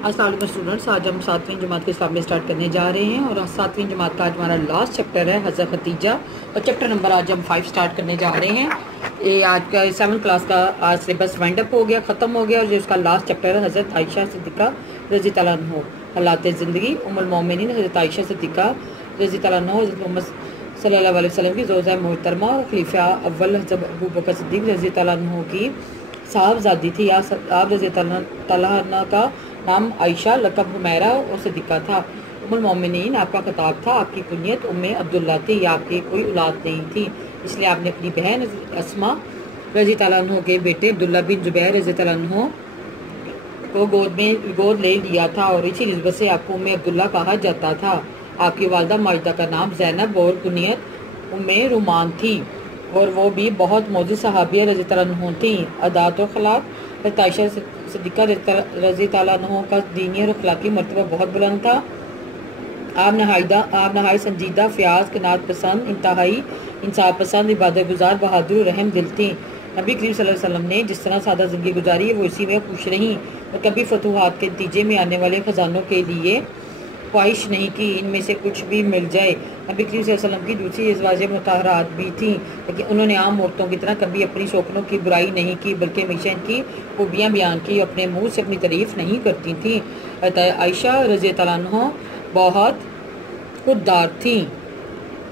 السلام علیکم اسٹوڈنٹس، آج ہم 7ویں جماعت کے حساب میں اسٹارٹ کرنے جا رہے ہیں اور 7ویں جماعت کا آج ہمارا لاسٹ چیپٹر ہے حضرت خدیجہ، اور چیپٹر نمبر آج ہم 5 اسٹارٹ کرنے جا رہے ہیں۔ یہ آج کا 7 کلاس کا آج سلیبس وائنڈ اپ ہو گیا، ختم ہو گیا، اور جو اس کا لاسٹ چیپٹر ہے حضرت عائشہ صدیقہ رضی اللہ عنہ، حالات زندگی ام المومنین حضرت عائشہ صدیقہ رضی اللہ عنہ، حضرت محمد صلی اللہ علیہ وسلم کی زوجہ محترمہ اور خلیفہ اول حضرت ابو بکر صدیق رضی اللہ عنہ کی صاحبزادی تھی۔ آپ رضی اللہ عنہ کا نام عائشہ، لقب حمیرہ اور صدیقہ تھا۔ ام المومنین آپ کا خطاب تھا، آپ کی کنیت ام عبداللہ تھی، آپ کی کوئی اولاد نہیں تھی، اس لیے آپ نے اپنی بہن اسما رضی اللہ عنہ کے بیٹے عبداللہ بن زبیر رضی اللہ عنہ کو گود لے لیا تھا، اور اسی نسبت سے آپ کو ام عبداللہ کہا جاتا تھا۔ آپ کی والدہ ماجدہ کا نام زینب اور کنیت ام رومان تھی، اور وہ بھی بہت معزز صحابیہ رضی اللہ عنہ تھیں۔ عادات و اخلاق، حضرت عائشہ صدیقہ رضی اللہ عنہ کا دینی اور اخلاقی مرتبہ بہت بلند تھا۔ آپ نہایت سنجیدہ، فیاض، قناعت پسند، انتہائی انصاف پسند، عبادت گزار، بہادر و رحم دل تھیں۔ نبی کریم صلی اللہ علیہ وسلم نے جس طرح سادہ زندگی گزاری ہے وہ اسی میں خوش رہیں، اور کبھی فتوحات کے نتیجے میں آنے والے خزانوں کے لیے خواہش نہیں کی ان میں سے کچھ بھی مل جائے۔ نبی کریم صلی اللہ علیہ وسلم کی دوسری ازواج مطہرات بھی تھیں، لیکن انہوں نے عام عورتوں کی طرح کبھی اپنی شوقنوں کی برائی نہیں کی، بلکہ ہمیشہ ان کی خوبیاں بیان کی، اپنے منہ سے اپنی تعریف نہیں کرتی تھیں۔ عائشہ رضی اللہ عنہ بہت خوددار تھیں۔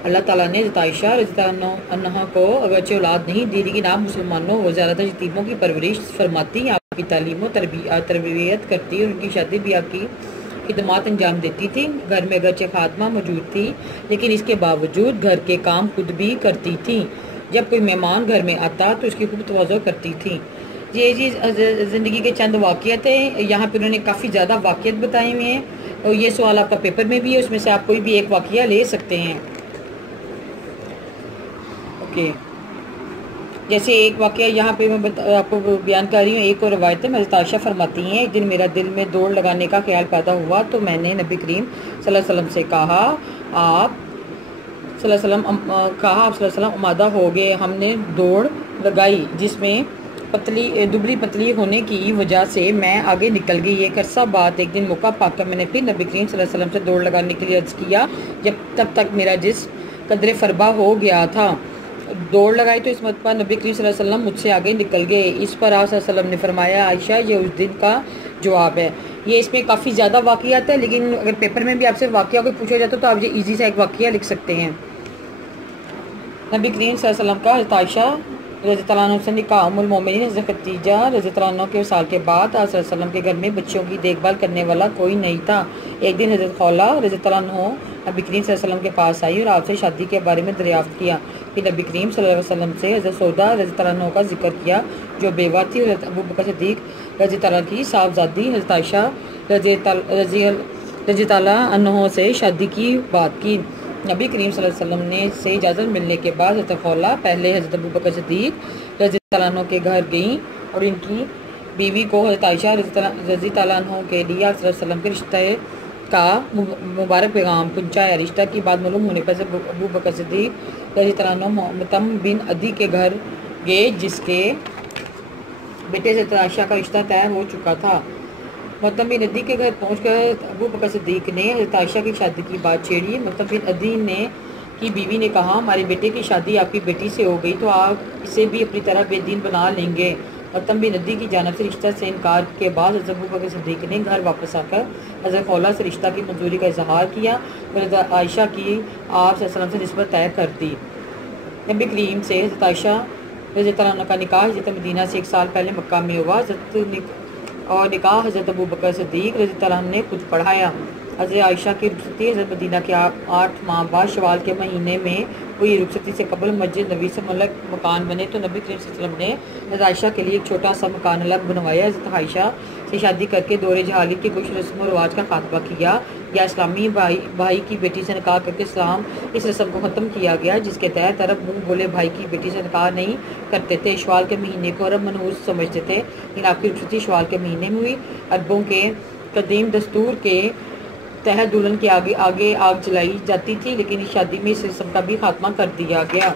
اللہ تعالیٰ نے حضرت عائشہ رضی اللہ عنہ کو اگرچہ اولاد نہیں دی، لیکن آپ مسلمانوں و زیادہ یتیموں کی پرورش فرماتی، آپ کی تعلیم و تربیت کرتی، اور ان کی شادی بیاہ کی خدمات انجام دیتی تھی۔ گھر میں اگرچہ خادمہ موجود تھی، لیکن اس کے باوجود گھر کے کام خود بھی کرتی تھی۔ جب کوئی مہمان گھر میں آتا تو اس کی خوب توجہ کرتی تھی۔ یہ چیز زندگی کے چند واقعات ہیں، یہاں پہ انہوں نے کافی زیادہ واقعات بتائے ہوئے ہیں، اور یہ سوال آپ کا پیپر میں بھی ہے، اس میں سے آپ کوئی بھی ایک واقعہ لے سکتے ہیں۔ اوکے، جیسے ایک واقعہ یہاں پہ میں آپ کو بیان کر رہی ہوں، ایک اور روایت ہے۔ حضرت عائشہ فرماتی ہیں، ایک دن میرا دل میں دوڑ لگانے کا خیال پیدا ہوا تو میں نے نبی کریم صلی اللہ علیہ وسلم سے کہا، آپ صلی اللہ علیہ وسلم آمادہ ہو گئے۔ ہم نے دوڑ لگائی، جس میں دبلی پتلی ہونے کی وجہ سے میں آگے نکل گئی۔ ایک عرصہ بعد ایک دن موقع پا کر میں نے پھر نبی کریم صلی اللہ علیہ وسلم سے دوڑ لگانے کے لیے عرض کیا، تب تک میرا جسم قدر فربا ہو گیا تھا۔ دوڑ لگائی تو اس مرتبہ نبی کریم صلی اللہ علیہ وسلم مجھ سے آگے نکل گئے۔ اس پر آپ صلی اللہ علیہ وسلم نے فرمایا، عائشہ یہ اس دن کا جواب ہے۔ یہ اس میں کافی زیادہ واقعات ہیں، لیکن اگر پیپر میں بھی آپ سے واقعہ کوئی پوچھا جاتا تو آپ یہ ایزی سا ایک واقعہ لکھ سکتے ہیں۔ نبی کریم صلی اللہ علیہ وسلم کا حضرت عائشہ رضی اللہ عنہ سے نکاح۔ ام المومنین حضرت خدیجہ رضی اللہ عنہ کے وصال کے بعد آپ صلی اللہ علیہ وسلم کے گھر میں بچوں کی دیکھ بھال کرنے والا کوئی نہیں تھا۔ ایک دن حضرت خولہ رضی اللہ عنہ نبی کریم صلی اللہ علیہ وسلم کے پاس آئی اور آپ سے شادی کے بارے میں دریافت کیا۔ پھر نبی کریم صلی اللہ علیہ وسلم سے حضرت سودا رضی اللہ عنہ کا ذکر کیا، جو بیوہ تھی حضرت ابو بکر صدیق رضی اللہ عنہ کی صاحبزادی حضرت عائشہ رضی اللہ عنہ سے شادی کی بات کی۔ نبی کریم صلی اللہ علیہ وسلم نے سے اجازت ملنے کے بعد حضرت خولہ پہلے حضرت ابو بکر صدیق رضی اللہ عنہ کے گھر گئیں اور ان کی بیوی کو حضرت عائشہ رضی اللہ عنہ کے لیے آپ صلی اللہ علیہ وسلم کے رشتے کا مبارک پیغام پہنچایا۔ رشتہ کی بات معلوم ہونے پر ابو بکر صدیق رضی اللہ عنہ متم بن عدی کے گھر گئے، جس کے بیٹے سے عائشہ کا رشتہ طے ہو چکا تھا۔ متم بن عدی کے گھر پہنچ کر ابو بکر صدیق نے حضرت عائشہ کی شادی کی بات چھیڑی۔ متم بن عدی کی بیوی نے کہا، ہمارے بیٹے کی شادی آپ کی بیٹی سے ہو گئی تو آپ اسے بھی اپنی طرح بے دین بنا لیں گے۔ متم بن عدی کی جانب سے رشتہ سے انکار کے بعد حضرت ابو بکر صدیق نے گھر واپس آ کر حضرت خولہ سے رشتہ کی منظوری کا اظہار کیا اور حضرت عائشہ کی آپ صلی اللہ علیہ وسلم سے نسبت طے کر دی۔ نبی کریم سے حضرت عائشہ رضی اللہ عنہ کا نکاح حضرت مدینہ سے 1 سال پہلے مکہ میں ہوا، اور نکاح حضرت ابو بکر صدیق رضی اللہ عنہ نے خود پڑھایا۔ حضرت عائشہ کی رخصتی حضرت مدینہ کے 8 ماہ بعد شوال کے مہینے میں ہوئی۔ رخصتی سے قبل مسجد نبی سے ملک مکان بنے تو نبی کریم صلی اللہ علیہ وسلم نے حضرت عائشہ کے لیے ایک چھوٹا سا مکان الگ بنوایا۔ حضرت عائشہ سے شادی کر کے دور جہالیت کے کچھ رسم و رواج کا خاتمہ کیا، یا اسلامی بھائی کی بیٹی سے نکاح کر کے اس رسم کو ختم کیا گیا، جس کے تحت عرب منہ بولے بھائی کی بیٹی سے نکاح نہیں کرتے تھے۔ شوال کے مہینے کو عرب منحوس سمجھتے تھے، لیکن آپ کی رخصتی شوال کے مہینے میں ہوئی۔ عربوں کے قدیم دستور کے تحت دلہن کے آگے آگ جلائی جاتی تھی، لیکن اس شادی میں اس رسم کا بھی خاتمہ کر دیا گیا۔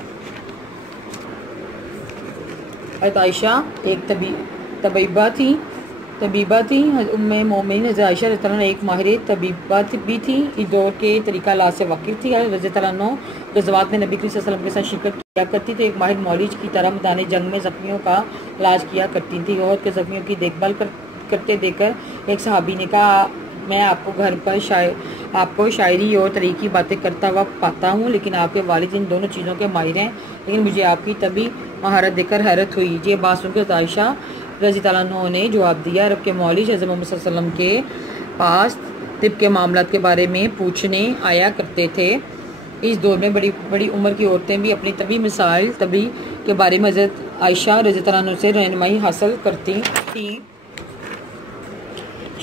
حضرت عائشہ ایک طبیبہ تھی، طبیبہ تھیں، مومنین حضرت عائشہ رضی اللہ عنہ ایک ماہر طبیبہ بھی تھیں، اس دور کے طریقہ علاج سے واقف تھی، رضی اللہ عنہ غزوات میں نبی کریم صلی اللہ علیہ وسلم کے ساتھ شرکت کیا کرتی تھی، ایک ماہر معالج کی طرح میدان جنگ میں زخمیوں کا علاج کیا کرتی تھی۔ عہد کے زخمیوں کی دیکھ بھال کرتے دیکھ کر ایک صحابی نے کہا، میں آپ کو گھر پر آپ کو شاعری اور طریقی باتیں کرتا ہوا پاتا ہوں، لیکن آپ کے والد ان دونوں چیزوں کے ماہر ہیں، لیکن مجھے آپ کی طبی مہارت دیکھ کر حیرت ہوئی۔ یہ بات سن کر عائشہ رضی اللہ عنہ نے جواب دیا، عرب کے معالج حضرت محمد صلی اللہ علیہ وسلم کے پاس طب کے معاملات کے بارے میں پوچھنے آیا کرتے تھے۔ اس دور میں بڑی بڑی عمر کی عورتیں بھی اپنی طبی مسائل کے بارے میں حضرت عائشہ رضی اللہ عنہ سے رہنمائی حاصل کرتی تھیں۔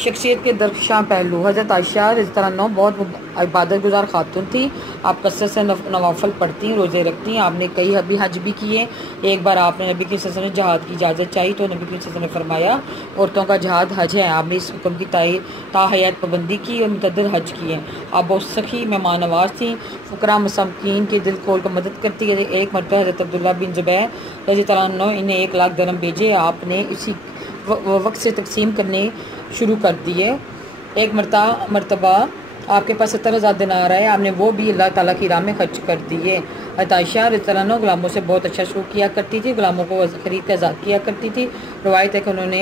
شخصیت کے درخشاں پہلو۔ حضرت عائشہ رضی اللہ عنہ بہت عبادت گزار خاتون تھی، آپ کثرت سے نوافل پڑھتی، روزے رکھتی، آپ نے کئی حج بھی کیے۔ ایک بار آپ نے نبی صلی اللہ علیہ وسلم نے جہاد کی اجازت چاہی تو نبی صلی اللہ علیہ وسلم نے فرمایا، عورتوں کا جہاد حج ہے۔ آپ نے اس حکم کی تاحیات پابندی کی اور متعدد حج کیے۔ آپ بہت سخی مہمان نواز تھیں، فقراء مساکین کے دل کھول کر مدد کرتی۔ ایک مرتبہ حضرت عبداللہ بن زبیر رضی اللہ عنہ انہیں 1,00,000 درہم بھیجے، آپ نے اسی وقت سے تقسیم کرنے شروع کر دیے۔ ایک مرتبہ آپ کے پاس 70,000 دینار آئے، آپ نے وہ بھی اللہ تعالیٰ کی راہ میں خرچ کر دیے۔ حضرت عائشہ رضی اللہ عنہ غلاموں سے بہت اچھا سلوک کیا کرتی تھی، غلاموں کو خرید کے آزاد کیا کرتی تھی۔ روایت ہے کہ انہوں نے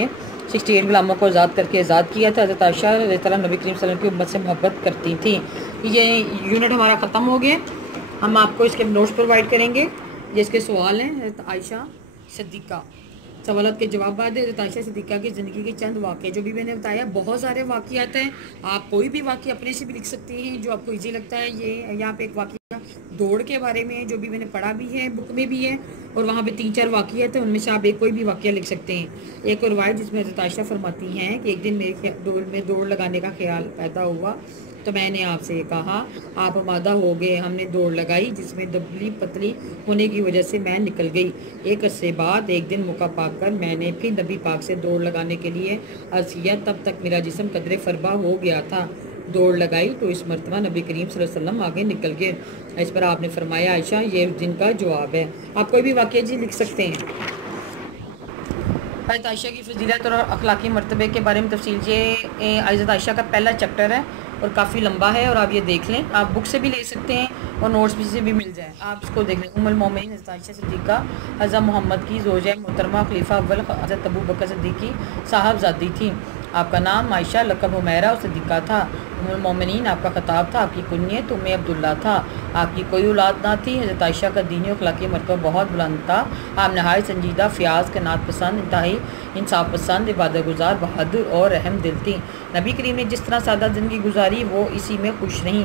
68 غلاموں کو آزاد کر کے آزاد کیا تھا۔ حضرت عائشہ رضی اللہ عنہ نبی کریم صلی اللہ علیہ وسلم کی امت سے محبت کرتی تھیں۔ یہ یونٹ ہمارا ختم ہو گیا، ہم آپ کو اس کے نوٹس پرووائڈ کریں گے جس کے سوال ہیں۔ حضرت عائشہ صدیقہ، سوالات کے جوابات ہیں۔ حضرت عائشہ صدیقہ کی زندگی کے چند واقعے، جو بھی میں نے بتایا بہت سارے واقعات ہیں، آپ کوئی بھی واقعہ اپنے سے بھی لکھ سکتے ہیں جو آپ کو ایزی لگتا ہے۔ یہ یہاں پہ ایک واقعہ دوڑ کے بارے میں جو بھی میں نے پڑھا بھی ہے، بک میں بھی ہے، اور وہاں پہ 3-4 واقعات ہیں، ان میں سے آپ ایک کوئی بھی واقعہ لکھ سکتے ہیں۔ ایک اور روایت جس میں حضرت عائشہ فرماتی ہیں کہ ایک دن میرے دور میں دوڑ لگانے کا خیال پیدا ہوا تو میں نے آپ سے کہا، آپ آمادہ ہو گئے، ہم نے دوڑ لگائی جس میں دبلی پتلی ہونے کی وجہ سے میں نکل گئی۔ ایک عرصے بعد ایک دن موقع پا کر میں نے پھر نبی پاک سے دوڑ لگانے کے لیے عرض کیا، تب تک میرا جسم قدرے فربا ہو گیا تھا۔ دوڑ لگائی تو اس مرتبہ نبی کریم صلی اللہ علیہ وسلم آگے نکل گئے۔ اس پر آپ نے فرمایا، عائشہ یہ اس دن کا جواب ہے۔ آپ کوئی بھی واقعہ جی لکھ سکتے ہیں۔ حضرت عائشہ کی فضیلت اور اخلاقی مرتبے کے بارے میں تفصیل، یہ حضرت عائشہ کا پہلا چیپٹر ہے اور کافی لمبا ہے، اور آپ یہ دیکھ لیں، آپ بک سے بھی لے سکتے ہیں اور نوٹس سے بھی مل جائے، آپ اس کو دیکھ لیں۔ ام المومنین حضرت عائشہ صدیقہ حضرت محمد کی زوجہ محترمہ خلیفہ اول حضرت ابو بکر صدیق کی صاحبزادی تھی۔ آپ کا نام عائشہ لقب حمیرہ اور صدیقہ تھا۔ ام المومنین آپ کا خطاب تھا، آپ کی کنیت ام عبداللہ تھا۔ آپ کی کوئی اولاد نہ تھی۔ حضرت عائشہ کا دینی و اخلاقی مرتبہ بہت بلند تھا۔ آپ نہایت سنجیدہ، فیاض، قناعت پسند، انتہائی انصاف پسند، عبادت گزار، بہادر اور رحم دل تھی۔ نبی کریم نے جس طرح سادہ زندگی گزاری وہ اسی میں خوش رہیں۔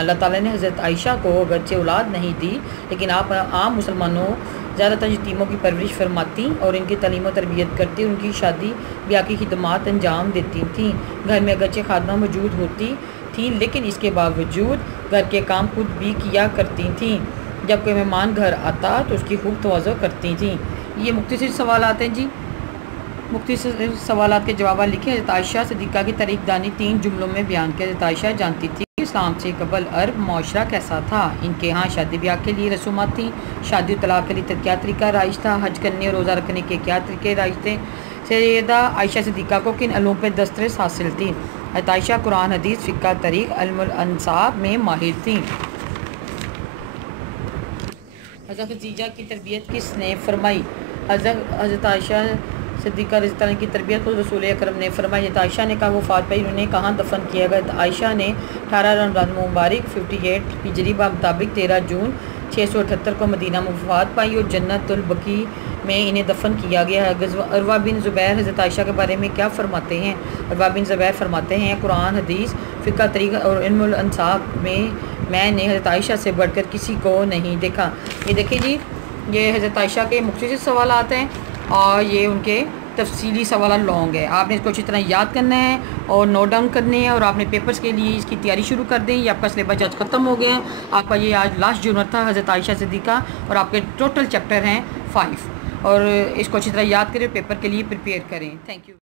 اللہ تعالیٰ نے حضرت عائشہ کو اگرچہ اولاد نہیں دی، لیکن آپ عام مسلمانوں زیادہ تر یتیموں کی پرورش فرماتی اور ان کی تعلیم و تربیت کرتی، ان کی شادی بیاہ کی خدمات انجام دیتی تھیں۔ گھر میں اگرچہ خادمہ موجود ہوتی تھیں، لیکن اس کے باوجود گھر کے کام خود بھی کیا کرتی تھیں۔ جب کوئی مہمان گھر آتا تو اس کی خوب توجہ کرتی تھیں۔ یہ مختصر سوالات ہیں جی، مختصر سوالات کے جوابات لکھیں۔ حضرت عائشہ صدیقہ کی تاریخ دانی 3 جملوں میں بیان کیا۔ حضرت عائشہ جانتی تھی اسلام سے قبل عرب معاشرہ کیسا تھا، ان کے ہاں شادی بیاہ کے لیے رسومات تھیں، شادی و طلاق کے لیے کیا طریقہ رائج تھا، حج کرنے اور روزہ رکھنے کے کیا طریقے رائج تھے۔ سیدہ عائشہ صدیقہ کو کن علوم پہ دسترس حاصل تھی۔ حضرت عائشہ قرآن، حدیث، فقہ، تاریخ، علم الانصاب میں ماہر تھیں۔ حضرت خدیجہ کی تربیت کس نے فرمائی؟ حضرت عائشہ صدیقہ رضی اللہ عنہ کی تربیت خود رسول اکرم نے فرمائی۔ حضرت عائشہ نے کہا وہ وفات پائی، انہیں کہاں دفن کیا گیا؟ حضرت عائشہ نے 18 رمضان مبارک 58 ہجری مطابق 13 جون 678 کو مدینہ میں وفات پائی اور جنت البقیع میں انہیں دفن کیا گیا ہے۔ عروہ بن زبیر حضرت عائشہ کے بارے میں کیا فرماتے ہیں؟ عروہ بن زبیر فرماتے ہیں، قرآن، حدیث، فقہ، طریقہ اور علم الانصاب میں نے حضرت عائشہ سے بڑھ کر کسی کو نہیں دیکھا۔ یہ دیکھیں جی، یہ حضرت عائشہ کے مختصر سوالات ہیں اور یہ ان کے تفصیلی سوالات لانگ ہے۔ آپ نے اس کو اچھی طرح یاد کرنا ہے اور نوٹ ڈاؤن کرنے ہیں، اور آپ نے پیپرز کے لیے اس کی تیاری شروع کر دیں۔ یہ آپ کا سلیبس آج ختم ہو گیا ہے۔ آپ کا یہ آج لاسٹ یونٹ تھا حضرت عائشہ صدیقہ، اور آپ کے ٹوٹل چیپٹر ہیں 5، اور اس کو اچھی طرح یاد کریں، پیپر کے لیے پریپیئر کریں۔ Thank you.